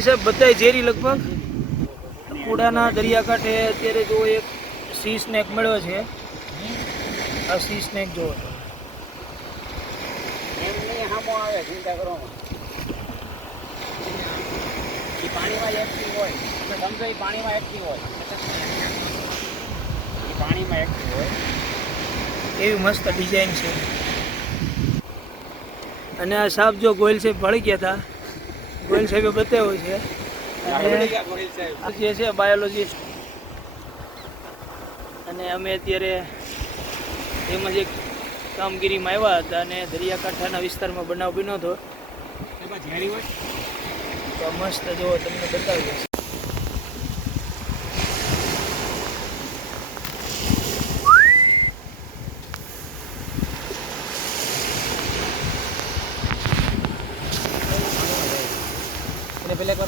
છે બધા ઝેરી લગભગ. કુડાના દરિયાકાંઠે અત્યારે જો એક સી સ્નેક મળ્યો છે. આ સી સ્નેક જોવો પાણીમાં એક્ટિવ હોય. સમજો એ પાણીમાં એક્ટિવ હોય. પાણીમાં એક્ટિવ હોય. એવી મસ્ત ડિઝાઇન છે. અને આ સાપ જો ગોયલ સાહેબ ભળી ગયા હતા. ગોયલ સાહેબે બતાવ્યો છે. અને જે છે બાયોલોજીસ્ટ. અને અમે અત્યારે એમાં જ એક કામગીરીમાં આવ્યા હતા અને દરિયાકાંઠાના વિસ્તારમાં બનાવ બન્યો હતો. મસ્ત જો તમને બતાવીએ. বেলেগ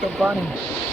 તો પાણી.